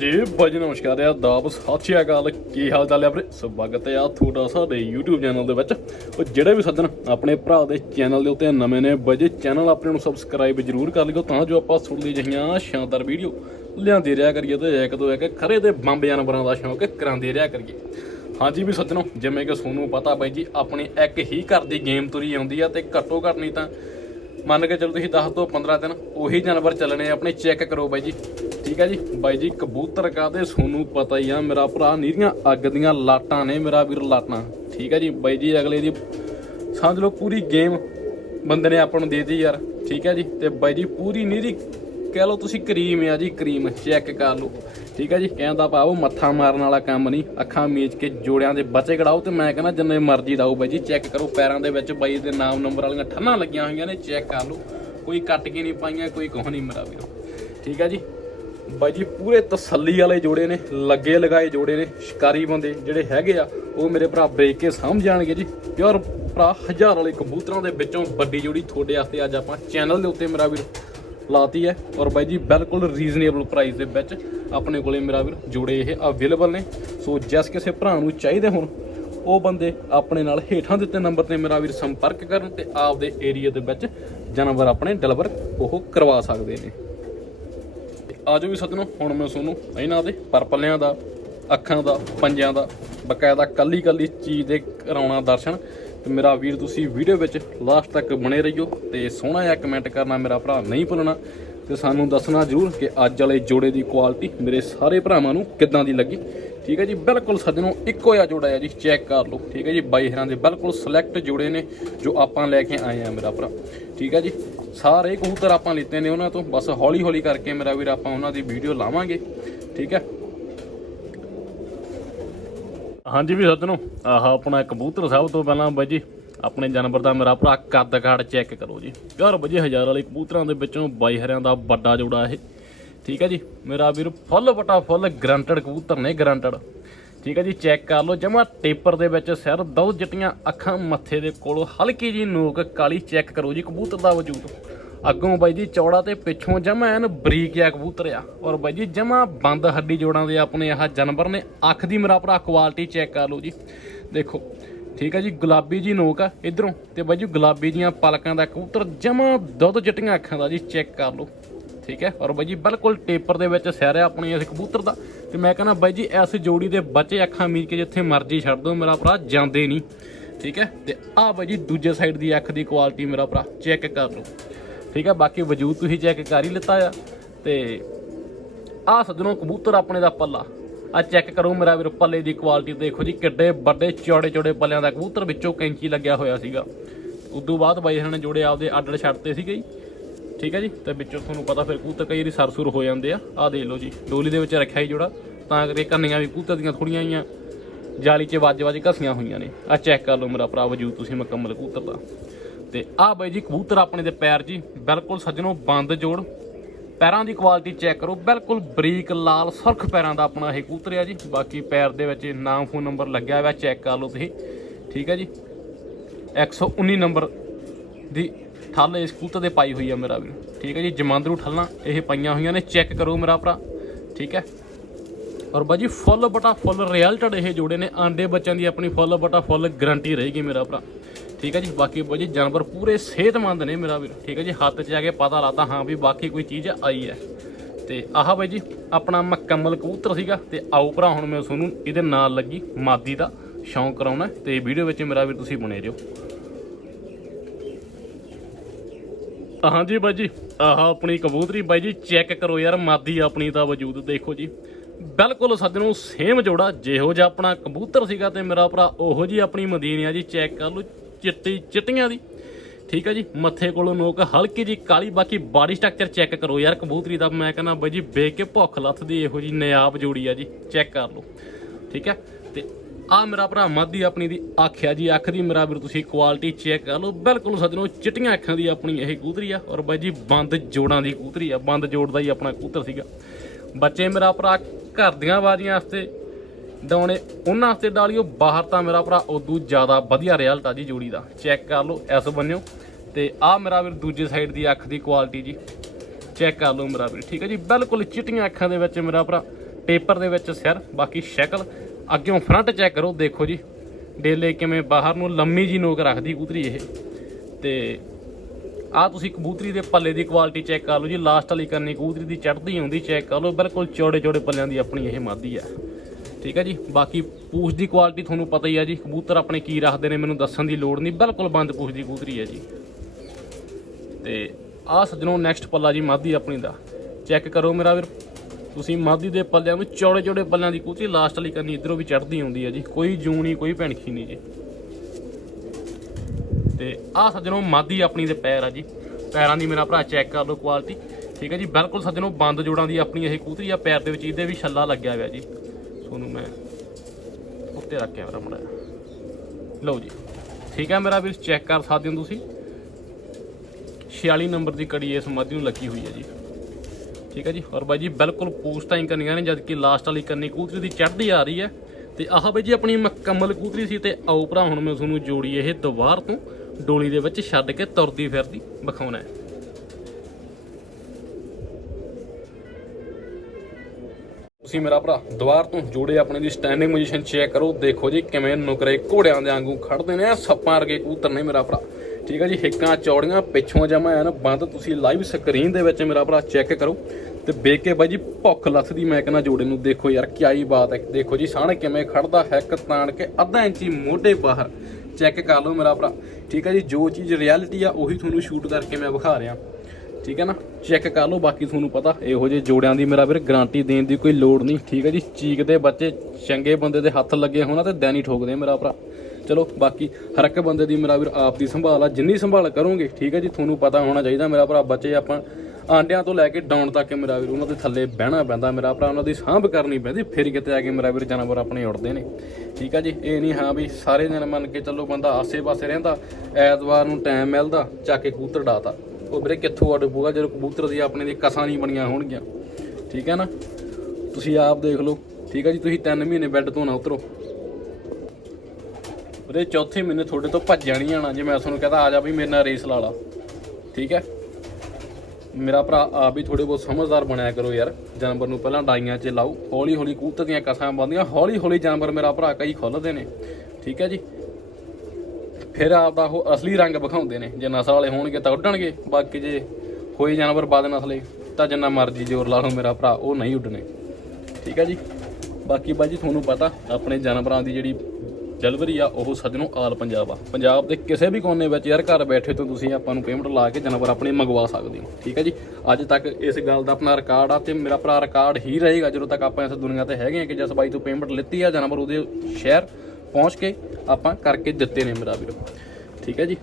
ਜੀ ਭਾਜੀ ਨਮਸਕਾਰ ਆ ਦਾਬ ਸਤਿ ਅਕਾਲ। ਕੀ ਹਾਲ ਚਾਲ ਹੈ ਵੀਰੇ? ਸਵਾਗਤ ਆ ਤੁਹਾਡਾ ਸਾਡੇ YouTube ਚੈਨਲ ਦੇ ਵਿੱਚ। ਉਹ ਜਿਹੜੇ ਵੀ ਸੱਜਣ ਆਪਣੇ ਭਰਾ ਦੇ ਚੈਨਲ ਦੇ ਉੱਤੇ ਨਵੇਂ ਨੇ ਵਜੇ ਚੈਨਲ ਆਪਣੇ ਨੂੰ ਸਬਸਕ੍ਰਾਈਬ ਜ਼ਰੂਰ ਕਰ ਲਿਓ ਤਾਂ ਜੋ ਆਪਾਂ ਸੁਣਦੀ ਜਹੀਆਂ ਸ਼ਾਨਦਾਰ ਵੀਡੀਓ। ਲਿਆਂਦੇ ਰਿਹਾ ਕਰੀਏ ਤੇ ਇੱਕ ਦੋ ਇੱਕ ਖਰੇ ਤੇ ਬੰਬ ਜਾਨਵਰਾਂ ਦਾ ਸ਼ੌਂਕ ਕਰਾਉਂਦੇ ਰਿਹਾ ਕਰੀਏ। ਹਾਂਜੀ ਵੀ ਸੱਜਣੋ, ਜਿਵੇਂ ਕਿ ਤੁਹਾਨੂੰ ਪਤਾ ਬਾਈ ਜੀ, ਆਪਣੀ ਇੱਕ ਹੀ ਘਰ ਦੀ ਗੇਮ ਤੁਰੀ ਆਉਂਦੀ ਆ ਤੇ ਘੱਟੋ ਘੱਟ ਨਹੀਂ ਤਾਂ ਮੰਨ ਕੇ ਚਲੋ ਤੁਸੀਂ 10 ਤੋਂ 15 ਦਿਨ ਉਹੀ ਜਾਨਵਰ ਚੱਲਣੇ ਆਪਣੇ ਚੈੱਕ ਕਰੋ ਬਾਈ ਜੀ। ਠੀਕ ਹੈ ਜੀ। ਬਾਈ ਜੀ, ਕਬੂਤਰ ਕਾਦੇ ਸੋਨੂੰ ਪਤਾ ਹੀ ਆ, ਮੇਰਾ ਭਰਾ ਨੀਰੀਆਂ ਅੱਗ ਦੀਆਂ ਲਾਟਾਂ ਨੇ, ਮੇਰਾ ਵੀਰ ਲਾਟਾਂ। ਠੀਕ ਹੈ ਜੀ। ਬਾਈ ਜੀ, ਅਗਲੇ ਦੀ ਸਮਝ ਲਓ ਪੂਰੀ ਗੇਮ ਬੰਦੇ ਨੇ ਆਪਾਂ ਨੂੰ ਦੇ ਯਾਰ। ਠੀਕ ਹੈ ਜੀ। ਤੇ ਬਾਈ ਜੀ, ਪੂਰੀ ਨੀਰੀ ਕਹਿ ਲਓ ਤੁਸੀਂ ਕਰੀਮ ਆ ਜੀ, ਕਰੀਮ। ਚੈੱਕ ਕਰ ਲਓ। ਠੀਕ ਹੈ ਜੀ। ਕਹਿੰਦਾ ਭਾਵ ਮੱਥਾ ਮਾਰਨ ਵਾਲਾ ਕੰਮ ਨਹੀਂ। ਅੱਖਾਂ ਮੀਚ ਕੇ ਜੋੜਿਆਂ ਦੇ ਬੱਚੇ ਕਢਾਓ ਤੇ ਮੈਂ ਕਹਿੰਦਾ ਜਿੰਨੇ ਮਰਜ਼ੀ ਲਾਓ ਬਾਈ ਜੀ। ਚੈੱਕ ਕਰੋ ਪੈਰਾਂ ਦੇ ਵਿੱਚ ਬਾਈ ਦੇ ਨਾਮ ਨੰਬਰ ਵਾਲੀਆਂ ਠੰਨਾਂ ਲੱਗੀਆਂ ਹੋਈਆਂ ਨੇ। ਚੈੱਕ ਕਰ ਲਓ। ਕੋਈ ਕੱਟ ਕੇ ਨਹੀਂ ਪਾਈਆਂ, ਕੋਈ ਕੁਛ ਨਹੀਂ ਮੇਰਾ ਵੀਰ। ਠੀਕ ਹੈ ਜੀ। ਬਾਈ ਜੀ, ਪੂਰੇ ਤਸੱਲੀ ਵਾਲੇ ਜੋੜੇ ਨੇ, ਲੱਗੇ ਲਗਾਏ ਜੋੜੇ ਨੇ, ਸ਼ਿਕਾਰੀ ਬੰਦੇ ਜਿਹੜੇ ਹੈਗੇ ਆ, ਉਹ ਮੇਰੇ ਭਰਾ ਬ੍ਰੇਕ ਕੇ ਸਮਝ ਜਾਣਗੇ ਜੀ। ਪਿਓਰ ਭਰਾ, ਹਜ਼ਾਰ ਵਾਲੇ ਕਬੂਤਰਾਂ ਦੇ ਵਿੱਚੋਂ ਵੱਡੀ ਜੋੜੀ ਤੁਹਾਡੇ ਵਾਸਤੇ ਅੱਜ ਆਪਾਂ ਚੈਨਲ ਦੇ ਉੱਤੇ ਮੇਰਾ ਵੀਰ ਲਾਤੀ ਹੈ। ਔਰ ਬਾਈ ਜੀ, ਬਿਲਕੁਲ ਰੀਜ਼ਨੇਬਲ ਪ੍ਰਾਈਸ ਦੇ ਵਿੱਚ ਆਪਣੇ ਕੋਲੇ ਮੇਰਾ ਵੀਰ ਜੋੜੇ ਇਹ ਅਵੇਲੇਬਲ ਨੇ। ਸੋ ਜਿਸ ਕਿਸੇ ਭਰਾ ਨੂੰ ਚਾਹੀਦੇ ਹੋਣ, ਉਹ ਬੰਦੇ ਆਪਣੇ ਨਾਲ ਹੇਠਾਂ ਦਿੱਤੇ ਨੰਬਰ ਤੇ ਮੇਰਾ ਵੀਰ ਸੰਪਰਕ ਕਰਨ ਤੇ ਆਪਦੇ ਏਰੀਆ ਦੇ ਵਿੱਚ ਜਾਨਵਰ ਆਪਣੇ ਡਿਲੀਵਰ ਉਹ ਕਰਵਾ ਸਕਦੇ ਨੇ। ਆਜੋ ਵੀ ਸੱਜਣੋ ਹੁਣ ਮੈਂ ਤੁਹਾਨੂੰ ਇਹਨਾਂ ਦੇ ਪਰਪਲਿਆਂ ਦਾ, ਅੱਖਾਂ ਦਾ, ਪੰਜਿਆਂ ਦਾ, ਬਕਾਇਦਾ ਕੱਲੀ ਕੱਲੀ ਚੀਜ਼ ਦੇ ਕਰਾਉਣਾ ਦਰਸ਼ਨ। ਤੇ ਮੇਰਾ ਵੀਰ, ਤੁਸੀਂ ਵੀਡੀਓ ਵਿੱਚ ਲਾਸਟ ਤੱਕ ਬਣੇ ਰਹੀਓ ਤੇ ਸੋਹਣਾ ਜਿਹਾ ਕਮੈਂਟ ਕਰਨਾ ਮੇਰਾ ਭਰਾ ਨਹੀਂ ਭੁੱਲਣਾ। ਤੇ ਸਾਨੂੰ ਦੱਸਣਾ ਜ਼ਰੂਰ ਕਿ ਅੱਜ ਵਾਲੇ ਜੋੜੇ ਦੀ ਕੁਆਲਿਟੀ ਮੇਰੇ ਸਾਰੇ ਭਰਾਵਾਂ ਨੂੰ ਕਿੱਦਾਂ ਦੀ ਲੱਗੀ। ਠੀਕ ਹੈ ਜੀ, ਬਿਲਕੁਲ ਸੱਜਣੋ ਇੱਕੋ ਜਿਹਾ ਜੋੜਾ ਹੈ ਜੀ ਚੈੱਕ ਕਰ ਲਓ। ਠੀਕ ਹੈ ਜੀ, ਬਾਈ ਹਰਾਂ ਦੇ ਬਿਲਕੁਲ ਸਿਲੈਕਟ ਜੋੜੇ ਨੇ ਜੋ ਆਪਾਂ ਲੈ ਕੇ ਆਏ ਆ ਮੇਰਾ ਭਰਾ। ਠੀਕ ਹੈ ਜੀ, ਸਾਰੇ ਕਬੂਤਰ ਆਪਾਂ ਲਿੱਤੇ ਨੇ ਉਹਨਾਂ ਤੋਂ, ਬਸ ਹੌਲੀ ਹੌਲੀ ਕਰਕੇ ਮੇਰਾ ਵੀਰ ਆਪਾਂ ਉਹਨਾਂ ਦੀ ਵੀਡੀਓ ਲਾਵਾਂਗੇ। ਠੀਕ ਹੈ। ਹਾਂਜੀ ਵੀ ਸੱਜਣੋ ਆਹ ਆਪਣਾ ਕਬੂਤਰ ਸਭ ਤੋਂ ਪਹਿਲਾਂ ਬਾਈ ਜੀ, ਆਪਣੇ ਜਾਨਵਰ ਦਾ ਮੇਰਾ ਭਰਾ ਕੱਦ ਕਾੜ ਚੈੱਕ ਕਰੋ ਜੀ। ਯਾਰ ਵਜੇ ਹਜ਼ਾਰ ਵਾਲੇ ਕਬੂਤਰਾਂ ਦੇ ਵਿੱਚੋਂ ਬਾਈ ਹਰਿਆਂ ਦਾ ਵੱਡਾ ਜੋੜਾ ਇਹ। ਠੀਕ ਹੈ ਜੀ? ਮੇਰਾ ਵੀਰ ਫੁੱਲ ਬਟਾ ਫੁੱਲ ਗਰੰਟਡ ਕਬੂਤਰ ਨੇ ਗਰੰਟਡ। ਠੀਕ ਹੈ ਜੀ? ਚੈੱਕ ਕਰ ਲਓ, ਜਮਾ ਟੇਪਰ ਦੇ ਵਿੱਚ ਸਿਰ, ਦੋ ਜਟੀਆਂ ਅੱਖਾਂ ਮੱਥੇ ਦੇ ਕੋਲ, ਹਲਕੀ ਜੀ ਨੋਕ ਕਾਲੀ ਚੈੱਕ ਕਰੋ ਜੀ, ਕਬੂਤਰ ਦਾ ਵਜੂਦ। ਅੱਗੋਂ ਬਾਈ ਜੀ ਚੌੜਾ ਤੇ ਪਿੱਛੋਂ ਜਮਾ ਐਨ ਬਰੀਕ ਜਿਹਾ ਕਬੂਤਰ ਆ। ਔਰ ਬਾਈ ਜੀ ਜਮਾ ਬੰਦ ਹੱਡੀ ਜੋੜਾਂ ਦੇ ਆਪਣੇ ਆਹ ਜਾਨਵਰ ਨੇ, ਅੱਖ ਦੀ ਮੇਰਾ ਭਰਾ ਕੁਆਲਿਟੀ ਚੈੱਕ ਕਰ ਲਓ ਜੀ। ਦੇਖੋ, ਠੀਕ ਹੈ ਜੀ? ਗੁਲਾਬੀ ਜੀ ਨੋਕ ਆ ਇਧਰੋਂ, ਤੇ ਬਾਈ ਜੀ ਗੁਲਾਬੀ ਜੀਆਂ ਪਲਕਾਂ ਦਾ ਕਬੂਤਰ ਜਮਾ ਦੁੱਧ ਜਟੀਆਂ ਅੱਖਾਂ ਦਾ ਜੀ, ਚੈੱਕ ਕਰ ਲਓ। ਠੀਕ ਹੈ? ਔਰ ਬਾਈ ਜੀ ਬਿਲਕੁਲ ਟੇਪਰ ਦੇ ਵਿੱਚ ਸਿਰ ਹੈ ਆਪਣੀ ਇਸ ਕਬੂਤਰ ਦਾ। ਤੇ ਮੈਂ ਕਹਿੰਦਾ ਬਾਈ ਜੀ, ਇਸ ਜੋੜੀ ਦੇ ਬੱਚੇ ਅੱਖਾਂ ਮੀਚ ਕੇ ਜਿੱਥੇ ਮਰਜ਼ੀ ਛੱਡ ਦੋ ਮੇਰਾ ਭਰਾ ਜਾਂਦੇ ਨਹੀਂ। ਠੀਕ ਹੈ? ਤੇ ਆਹ ਬਾਈ ਜੀ ਦੂਜੇ ਸਾਈਡ ਦੀ ਅੱਖ ਦੀ ਕੁਆਲਿਟੀ ਮੇਰਾ ਭਰਾ ਚੈੱਕ ਕਰ ਲਓ। ਠੀਕ ਹੈ? ਬਾਕੀ ਵਜੂਦ ਤੁਸੀਂ ਚੈੱਕ ਕਰ ਹੀ ਲਿੱਤਾ ਆ। ਤੇ ਆਹ ਸੱਜਣੋ ਕਬੂਤਰ ਆਪਣੇ ਦਾ ਪੱਲਾ। ਆ ਚੈੱਕ ਕਰੋ ਮੇਰਾ ਵੀਰ, ਪੱਲੇ ਦੀ ਕੁਆਲਿਟੀ ਦੇਖੋ ਜੀ, ਕਿੱਡੇ ਵੱਡੇ ਚੌੜੇ ਚੌੜੇ ਪੱਲਿਆਂ ਦਾ ਕਬੂਤਰ ਵਿੱਚੋਂ ਕੈਂਚੀ ਲੱਗਿਆ ਹੋਇਆ ਸੀਗਾ। ਉਦੋਂ ਬਾਅਦ ਬਾਈ ਇਹਨਾਂ ਨੇ ਜੋੜੇ ਆਪਦੇ ਅੱਡ ਛੱਡਤੇ ਸੀਗੇ ਜੀ। ਠੀਕ ਹੈ ਜੀ? ਤੇ ਵਿੱਚੋਂ ਤੁਹਾਨੂੰ ਪਤਾ ਫਿਰ ਕਬੂਤਰ ਕਈ ਵਾਰੀ ਸਰਸੁਰ ਹੋ ਜਾਂਦੇ ਆ। ਆਹ ਦੇਖ ਲਓ ਜੀ, ਡੋਲੀ ਦੇ ਵਿੱਚ ਰੱਖਿਆ ਹੀ ਜੋੜਾ। ਤਾਂ ਕਰਕੇ ਕੰਨੀਆਂ ਵੀ ਕਬੂਤਰ ਦੀਆਂ ਥੋੜੀਆਂ ਜੀਆਂ ਜਾਲੀ 'ਚ ਵੱਜ ਵੱਜ ਘਸੀਆਂ ਹੋਈਆਂ ਨੇ। ਆ ਚੈੱਕ ਕਰ ਲਓ ਮੇਰਾ ਭਰਾ, ਵਜੂਦ ਤੁਸੀਂ ਮੁਕੰਮਲ ਕਬੂਤਰ ਦਾ। ਤੇ ਆਹ ਬਾਈ ਜੀ, ਕਬੂਤਰ ਆਪਣੇ ਦੇ ਪੈਰ ਜੀ, ਬਿਲਕੁਲ ਸੱਜਣੋ ਬੰਦ ਜੋੜ। ਪੈਰਾਂ ਦੀ ਕੁਆਲਿਟੀ ਚੈੱਕ ਕਰੋ, ਬਿਲਕੁਲ ਬਰੀਕ, ਲਾਲ, ਸੁਰਖ ਪੈਰਾਂ ਦਾ ਆਪਣਾ ਇਹ ਕਬੂਤਰ ਆ ਜੀ। ਬਾਕੀ ਪੈਰ ਦੇ ਵਿੱਚ ਨਾਮ, ਫੋਨ ਨੰਬਰ ਲੱਗਿਆ ਹੋਇਆ ਚੈੱਕ ਕਰ ਲਓ ਤੁਸੀਂ। ਠੀਕ ਹੈ ਜੀ? 119 ਨੰਬਰ ਦੀ ਠੱਲ ਇਸ ਕਬੂਤਰ ਦੇ ਪਾਈ ਹੋਈ ਆ ਮੇਰਾ ਵੀ ਠੀਕ ਹੈ ਜੀ, ਜਮਾਂਦਰੂ ਠੱਲਾਂ ਇਹ ਪਾਈਆਂ ਹੋਈਆਂ ਨੇ ਚੈੱਕ ਕਰੋ ਮੇਰਾ ਭਰਾ। ਠੀਕ ਹੈ। ਔਰ ਬਾਜੀ ਫੁੱਲ ਬਟਾ ਫੁੱਲ ਰਿਜ਼ਲਟਡ ਇਹ ਜੋੜੇ ਨੇ, ਆਂਡੇ ਬੱਚਿਆਂ ਦੀ ਆਪਣੀ ਫੁੱਲ ਬਟਾ ਫੁੱਲ ਗਾਰੰਟੀ ਰਹੇਗੀ ਮੇਰਾ ਭਰਾ। ਠੀਕ ਹੈ ਜੀ, ਬਾਕੀ ਬਾਜੀ ਜਾਨਵਰ ਪੂਰੇ ਸਿਹਤਮੰਦ ਨੇ ਮੇਰਾ ਵੀਰ। ਠੀਕ ਹੈ ਜੀ, ਹੱਥ 'ਚ ਆ ਕੇ ਪਤਾ ਲੱਗਦਾ ਹਾਂ ਵੀ ਬਾਕੀ ਕੋਈ ਚੀਜ਼ ਆਈ ਹੈ। ਤੇ ਆਹ ਬਾਈ ਜੀ ਆਪਣਾ ਮੁਕੰਮਲ ਕਬੂਤਰ ਸੀਗਾ, ਤੇ ਆਓ ਭਰਾ, ਹੁਣ ਮੈਂ ਤੁਹਾਨੂੰ ਇਹਦੇ ਨਾਲ ਲੱਗੀ ਮਾਦੀ ਦਾ ਸ਼ੌਂਕ ਕਰਾਉਣਾ, ਤੇ ਵੀਡੀਓ ਵਿੱਚ ਮੇਰਾ ਵੀਰ ਤੁਸੀਂ ਬਣੇ ਰਹੋ। ਹਾਂਜੀ ਬਾਈ ਜੀ, ਆਹ ਆਪਣੀ ਕਬੂਤਰੀ ਬਾਈ ਜੀ ਚੈੱਕ ਕਰੋ ਯਾਰ, ਮਾਦੀ ਆਪਣੀ ਦਾ ਵਜੂਦ ਦੇਖੋ ਜੀ। ਬਿਲਕੁਲ ਸੱਜਣੋ ਸੇਮ ਜੋੜਾ, ਜਿਹੋ ਜਿਹਾ ਆਪਣਾ ਕਬੂਤਰ ਸੀਗਾ ਤੇ ਮੇਰਾ ਭਰਾ, ਉਹੋ ਜੀ ਆਪਣੀ ਮਦੀਨ ਆ ਜੀ ਚੈੱਕ ਕਰ ਲਓ, ਚਿੱਟੀ, ਚਿੱਟੀਆਂ ਦੀ। ਠੀਕ ਹੈ ਜੀ, ਮੱਥੇ ਕੋਲੋਂ ਨੋਕ ਹਲਕੀ ਜੀ ਕਾਲੀ, ਬਾਕੀ ਬਾਡੀ ਸਟਰਕਚਰ ਚੈੱਕ ਕਰੋ ਯਾਰ, ਕਬੂਤਰੀ ਦਾ ਮੈਂ ਕਹਿੰਦਾ ਬਾਈ ਜੀ ਵੇਖ ਕੇ ਭੁੱਖ ਲੱਥਦੀ, ਇਹੋ ਜੀ ਨਿਆਬ ਜੋੜੀ ਆ ਜੀ ਚੈੱਕ ਕਰ ਲਓ। ਠੀਕ ਹੈ ਤੇ ਆ ਮੇਰਾ ਭਰਾ ਮਾਦੀ ਆਪਣੀ ਦੀ ਆਖਿਆ ਜੀ, ਅੱਖ ਦੀ ਮੇਰਾ ਵੀਰ ਤੁਸੀਂ ਕੁਆਲਿਟੀ ਚੈੱਕ ਕਰ ਲਓ। ਬਿਲਕੁਲ ਸੱਜਣੋ, ਚਿੱਟੀਆਂ ਅੱਖਾਂ ਦੀ ਆਪਣੀ ਇਹ ਕਬੂਤਰੀ ਆ। ਔਰ ਬਾਈ ਜੀ, ਬੰਦ ਜੋੜਾਂ ਦੀ ਕਬੂਤਰੀ ਆ। ਬੰਦ ਜੋੜ ਦਾ ਹੀ ਆਪਣਾ ਕੂਤਰ ਸੀਗਾ। ਬੱਚੇ, ਮੇਰਾ ਭਰਾ ਘਰ ਦੀਆਂ ਬਾਜ਼ੀਆਂ ਵਾਸਤੇ ਡਾਉਣੇ, ਉਹਨਾਂ ਵਾਸਤੇ ਡਾਲਿਓ। ਬਾਹਰ ਤਾਂ ਮੇਰਾ ਭਰਾ ਉਦੋਂ ਜ਼ਿਆਦਾ ਵਧੀਆ ਰਿਜ਼ਲਟ ਆ ਜੀ ਜੋੜੀ ਦਾ। ਚੈੱਕ ਕਰ ਲਓ, ਐਸ ਬੰਨਿਓ। ਤੇ ਆ ਮੇਰਾ ਵੀਰ ਦੂਜੇ ਸਾਈਡ ਦੀ ਅੱਖ ਦੀ ਕੁਆਲਿਟੀ ਜੀ। ਚੈੱਕ ਕਰ ਲਓ ਮੇਰਾ ਵੀਰ, ਠੀਕ ਹੈ ਜੀ? ਬਿਲਕੁਲ ਚਿੱਟੀਆਂ ਅੱਖਾਂ ਦੇ ਵਿੱਚ ਮੇਰਾ ਭਰਾ ਪੇਪਰ ਦੇ ਵਿੱਚ ਸਿਰ, ਬਾਕੀ ਸ਼ਕਲ। ਅੱਗਿਓਂ ਫਰੰਟ ਚੈੱਕ ਕਰੋ, ਦੇਖੋ ਜੀ। ਡੇਲੇ ਕਿਵੇਂ ਬਾਹਰ ਨੂੰ ਲੰਮੀ ਜੀ ਨੋਕ ਰੱਖਦੀ ਕਬੂਤਰੀ ਇਹ। ਤੇ ਆ ਤੁਸੀਂ ਕਬੂਤਰੀ ਦੇ ਪੱਲੇ ਦੀ ਕੁਆਲਿਟੀ ਚੈੱਕ ਕਰ ਲਓ ਜੀ। ਲਾਸਟ ਵਾਲੀ ਕਰਨੀ, ਕਬੂਤਰੀ ਦੀ ਚੜ੍ਹਦੀ ਆਉਂਦੀ ਚੈੱਕ ਕਰ ਲਓ। ਬਿਲਕੁਲ ਚੌੜੇ ਚੌੜੇ ਪੱਲਿਆਂ ਦੀ ਆਪਣੀ ਇਹ ਮਾਦੀ ਆ। ਠੀਕ ਹੈ ਜੀ? ਬਾਕੀ ਪੂਛ ਦੀ ਕੁਆਲਿਟੀ ਤੁਹਾਨੂੰ ਪਤਾ ਹੀ ਆ ਜੀ। ਕਬੂਤਰ ਆਪਣੇ ਕੀ ਰੱਖਦੇ ਨੇ, ਮੈਨੂੰ ਦੱਸਣ ਦੀ ਲੋੜ ਨਹੀਂ। ਬਿਲਕੁਲ ਬੰਦ ਪੂਛ ਦੀ ਕਬੂਤਰੀ ਹੈ ਜੀ। ਤੇ ਆ ਸੱਜਣੋ ਨੈਕਸਟ ਪੱਲਾ ਜੀ ਮਾਦੀ ਆਪਣੀ ਦਾ। ਚੈੱਕ ਕਰੋ ਮੇਰਾ ਵੀਰ। ਤੁਸੀਂ ਮਾਦੀ ਦੇ ਪੱਲਿਆਂ ਨੂੰ ਚੌੜੇ ਚੌੜੇ ਪੱਲਿਆਂ ਦੀ ਕਬੂਤਰੀ ਲਾਸਟ ਵਾਲੀ ਕਰਨੀ, ਇਧਰੋਂ ਵੀ ਚੜ੍ਹਦੀ ਆਉਂਦੀ ਹੈ ਜੀ। ਕੋਈ ਜੂ ਨਹੀਂ, ਕੋਈ ਭੈਣਖੀ ਨਹੀਂ ਜੀ। ਤੇ ਆਹ ਸੱਜਣੋ, ਮਾਦੀ ਆਪਣੀ ਦੇ ਪੈਰ ਆ ਜੀ। ਪੈਰਾਂ ਦੀ ਮੇਰਾ ਭਰਾ ਚੈੱਕ ਕਰ ਲਓ ਕੁਆਲਿਟੀ ਠੀਕ ਹੈ ਜੀ, ਬਿਲਕੁਲ ਸੱਜਣੋ, ਬੰਦ ਜੋੜਾਂ ਦੀ ਆਪਣੀ ਇਹ ਕੂਤਰੀ ਆ, ਪੈਰ ਦੇ ਵਿੱਚ ਇਹਦੇ ਵੀ ਛੱਲਾ ਲੱਗਿਆ ਹੋਇਆ ਜੀ। ਤੁਹਾਨੂੰ ਮੈਂ ਉੱਤੇ ਰੱਖ ਕੈਮਰਾ ਮੜਾ ਲਓ ਜੀ। ਠੀਕ ਹੈ ਮੇਰਾ ਵੀਰ ਚੈੱਕ ਕਰ ਸਕਦੇ ਹੋ ਤੁਸੀਂ? 46 ਨੰਬਰ ਦੀ ਕੜੀ ਇਸ ਮਾਦੀ ਨੂੰ ਲੱਗੀ ਹੋਈ ਹੈ ਜੀ। ਠੀਕ ਹੈ ਜੀ। ਔਰ ਬਾਈ ਜੀ, ਬਿਲਕੁਲ ਪੂਛ ਤਾਂ ਹੀ ਕਰਨੀਆਂ ਨੇ ਜਦ ਕਿ ਲਾਸਟ ਵਾਲੀ ਕਰਨੀ ਕੂਤਰੀ ਦੀ ਚੜ੍ਹਦੀ ਆ ਰਹੀ ਹੈ। ਤੇ ਆਹ ਬਾਈ ਜੀ, ਆਪਣੀ ਮੁਕੰਮਲ ਕੂਤਰੀ ਸੀ ਤੇ ਆਓ ਭਰਾ, ਹੁਣ ਮੈਂ ਤੁਹਾਨੂੰ ਜੋੜੀ ਇਹ ਦੁਬਾਰ ਤੋਂ ਡੋਲੀ ਦੇ ਵਿੱਚ ਛੱਡ ਕੇ ਤੁਰਦੀ ਫਿਰਦੀ ਵਿਖਾਉਣਾ ਹੈ। ਤੁਸੀਂ ਮੇਰਾ ਭਰਾ, ਦੁਬਾਰ ਤੋਂ ਜੋੜੇ ਆਪਣੇ ਦੀ ਸਟੈਂਡਿੰਗ ਪੋਜੀਸ਼ਨ ਚੈੱਕ ਕਰੋ। ਦੇਖੋ ਜੀ, ਕਿਵੇਂ ਨੁਕਰੇ ਘੋੜਿਆਂ ਦੇ ਵਾਂਗੂ ਖੜਦੇ ਨੇ ਸੱਪਾਂ ਵਰਗੇ ਕਬੂਤਰ ਨੇ ਮੇਰਾ ਭਰਾ। ਠੀਕ ਹੈ ਜੀ, ਹਿੱਕਾਂ, ਚੌੜੀਆਂ, ਪਿੱਛੋਂ ਜਮਾ ਐਨ ਬੰਦ। ਤੁਸੀਂ ਲਾਈਵ ਸਕਰੀਨ ਦੇ ਵਿੱਚ ਮੇਰਾ ਭਰਾ ਚੈੱਕ ਕਰੋ। ਤੇ ਵੇਖ ਕੇ ਬਾਈ ਜੀ, ਭੁੱਖ ਲੱਥਦੀ ਮੈਂ ਕਹਿੰਦਾ ਜੋੜੇ ਨੂੰ, ਦੇਖੋ ਯਾਰ ਕੀ ਹੀ ਬਾਤ ਹੈ। ਦੇਖੋ ਜੀ, ਸਾਹਣ ਕਿਵੇਂ ਖੜਦਾ, ਹੈਕ ਤਾਣ ਕੇ ਅੱਧਾ ਇੰਚੀ ਮੋਢੇ ਬਾਹਰ। ਚੈੱਕ ਕਰ ਲਓ ਮੇਰਾ ਭਰਾ। ਠੀਕ ਹੈ ਜੀ, ਜੋ ਚੀਜ਼ ਰਿਐਲਿਟੀ ਆ, ਉਹੀ ਤੁਹਾਨੂੰ ਸ਼ੂਟ ਕਰਕੇ ਮੈਂ ਵਿਖਾ ਰਿਹਾ। ਠੀਕ ਹੈ ਨਾ? ਚੈੱਕ ਕਰ ਲਓ, ਬਾਕੀ ਤੁਹਾਨੂੰ ਪਤਾ, ਇਹੋ ਜਿਹੇ ਜੋੜਿਆਂ ਦੀ ਮੇਰਾ ਵੀਰ ਗਾਰੰਟੀ ਦੇਣ ਦੀ ਕੋਈ ਲੋੜ ਨਹੀਂ। ਠੀਕ ਹੈ ਜੀ, ਚੀਕ ਦੇ ਬੱਚੇ, ਚੰਗੇ ਬੰਦੇ ਦੇ ਹੱਥ ਲੱਗੇ ਹੋਣਾ ਤੇ ਦੈਨੀ ਠੋਕਦੇ ਮੇਰਾ ਭਰਾ। ਚਲੋ ਬਾਕੀ ਹਰ ਇੱਕ ਬੰਦੇ ਦੀ ਮੇਰਾ ਵੀਰ ਆਪ ਦੀ ਸੰਭਾਲ ਆ, ਜਿੰਨੀ ਸੰਭਾਲ ਕਰੋਗੇ, ਠੀਕ ਹੈ ਜੀ, ਤੁਹਾਨੂੰ ਪਤਾ ਹੋਣਾ ਚਾਹੀਦਾ ਮੇਰਾ ਭਰਾ, ਬੱਚੇ ਆਪਾਂ ਆਂਡਿਆਂ ਤੋਂ ਲੈ ਕੇ ਡਾਉਣ ਤੱਕ ਮੇਰਾ ਵੀਰ, ਉਹਨਾਂ ਦੇ ਥੱਲੇ ਬਹਿਣਾ ਪੈਂਦਾ, ਮੇਰਾ ਭਰਾ ਉਹਨਾਂ ਦੀ ਸਾਂਭ ਕਰਨੀ ਪੈਂਦੀ, ਫਿਰ ਕਿਤੇ ਆ ਕੇ ਮੇਰਾ ਵੀਰ ਜਾਨਵਰ ਆਪਣੇ ਉੱਡਦੇ ਨੇ, ਠੀਕ ਆ ਜੀ, ਇਹ ਨਹੀਂ ਹਾਂ ਵੀ ਸਾਰੇ ਦਿਨ ਮੰਨ ਕੇ ਚੱਲੋ ਬੰਦਾ ਆਸੇ-ਪਾਸੇ ਰਹਿੰਦਾ, ਐਤਵਾਰ ਨੂੰ ਟਾਈਮ ਮਿਲਦਾ, ਚੱਕ ਕੇ ਕਬੂਤਰ ਡਾਤਾ, ਉਹ ਵੀਰੇ ਕਿੱਥੋਂ ਉੱਡ ਪਊਗਾ, ਜਦੋਂ ਕਬੂਤਰ ਦੀ ਆਪਣੇ ਦੀ ਕਸਾਂ ਨਹੀਂ ਬਣੀਆਂ ਹੋਣਗੀਆਂ, ਠੀਕ ਹੈ ਨਾ, ਤੁਸੀਂ ਆਪ ਦੇਖ ਲਓ, ਠੀਕ ਆ ਜੀ, ਤੁਸੀਂ 3 ਮਹੀਨੇ ਬੈੱਡ ਤੋਂ ਨਾ ਉਤਰੋ ਵੀਰੇ ਚੌਥੇ ਮਹੀਨੇ ਤੁਹਾਡੇ ਤੋਂ ਭੱਜਿਆ ਨਹੀਂ ਜਾਣਾ ਜੇ ਮੈਂ ਤੁਹਾਨੂੰ ਕਹਦਾ ਆ ਜਾ ਵੀ ਮੇਰੇ ਨਾਲ ਰੇਸ ਲਾ ਲਾ। ਠੀਕ ਹੈ? ਮੇਰਾ ਭਰਾ ਆਪ ਵੀ ਥੋੜੇ ਬਹੁਤ ਸਮਝਦਾਰ ਬਣਿਆ ਕਰੋ ਯਾਰ। ਜਾਨਵਰ ਨੂੰ ਪਹਿਲਾਂ ਡਾਈਆਂ 'ਚ ਲਾਓ ਹੌਲੀ ਹੌਲੀ ਕੂਤ ਦੀਆਂ ਕਸਾਂ ਬੰਦੀਆਂ ਹੌਲੀ ਹੌਲੀ ਜਾਨਵਰ ਮੇਰਾ ਭਰਾ ਕਈ ਖੁੱਲਦੇ ਨੇ। ਠੀਕ ਹੈ ਜੀ? ਫਿਰ ਆਪਦਾ ਉਹ ਅਸਲੀ ਰੰਗ ਵਿਖਾਉਂਦੇ ਨੇ, ਜੇ ਨਸਲ ਵਾਲੇ ਹੋਣਗੇ ਤਾਂ ਉੱਡਣਗੇ, ਬਾਕੀ ਜੇ ਹੋਏ ਜਾਨਵਰ ਬਾਦ ਨਸਲੇ, ਤਾਂ ਜਿੰਨਾ ਮਰਜ਼ੀ ਜ਼ੋਰ ਲਾ ਲਓ ਮੇਰਾ ਭਰਾ, ਉਹ ਨਹੀਂ ਉੱਡਣੇ। ਠੀਕ ਹੈ ਜੀ? ਬਾਕੀ ਬਾਜੀ ਤੁਹਾਨੂੰ ਪਤਾ, ਆਪਣੇ ਜਾਨਵਰਾਂ ਦੀ ਜਿਹੜੀ ਡਿਲੀਵਰੀ ਆ ਉਹ ਸੱਜਣੋਂ ਆਲ ਪੰਜਾਬ ਆ। ਪੰਜਾਬ ਦੇ ਕਿਸੇ ਵੀ ਕੋਨੇ ਵਿੱਚ ਯਾਰ ਘਰ ਬੈਠੇ ਤੋਂ ਤੁਸੀਂ ਆਪਾਂ ਨੂੰ ਪੇਮੈਂਟ ਲਾ ਕੇ ਜਾਨਵਰ ਆਪਣੇ ਮੰਗਵਾ ਸਕਦੇ ਹੋ, ਠੀਕ ਹੈ ਜੀ? ਅੱਜ ਤੱਕ ਇਸ ਗੱਲ ਦਾ ਆਪਣਾ ਰਿਕਾਰਡ ਆ ਤੇ ਮੇਰਾ ਭਰਾ ਰਿਕਾਰਡ ਹੀ ਰਹੇਗਾ ਜਦੋਂ ਤੱਕ ਆਪਾਂ ਇਸ ਦੁਨੀਆ ਤੇ ਹੈਗੇ ਆ ਕਿ ਜਿਸ ਬਾਈ ਤੋਂ ਪੇਮੈਂਟ ਲਿੱਤੀ ਆ, ਜਾਨਵਰ ਉਹਦੇ ਸ਼ਹਿਰ ਪਹੁੰਚ ਕੇ ਆਪਾਂ ਕਰਕੇ ਦਿੱਤੇ ਨੇ ਮੇਰਾ ਵੀਰੋ, ਠੀਕ ਹੈ ਜੀ?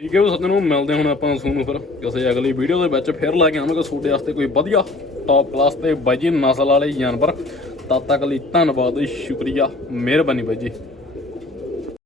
ਠੀਕ ਹੈ ਉਹ ਸੱਜਣੋਂ, ਮਿਲਦੇ ਹੁਣ ਆਪਾਂ ਤੁਹਾਨੂੰ ਫਿਰ ਕਿਸੇ ਅਗਲੀ ਵੀਡੀਓ ਦੇ ਵਿੱਚ। ਫਿਰ ਲਾ ਕੇ ਆਵਾਂਗੇ ਤੁਹਾਡੇ ਵਾਸਤੇ ਕੋਈ ਵਧੀਆ ਟੌਪ ਕਲਾਸ ਤੇ ਬਾਈ ਨਸਲ ਵਾਲੇ ਜਾਨਵਰ। ਤਦ ਤੱਕ ਲਈ ਧੰਨਵਾਦ ਸ਼ੁਕਰੀਆ ਮਿਹਰਬਾਨੀ ਬਾਈ ਜੀ।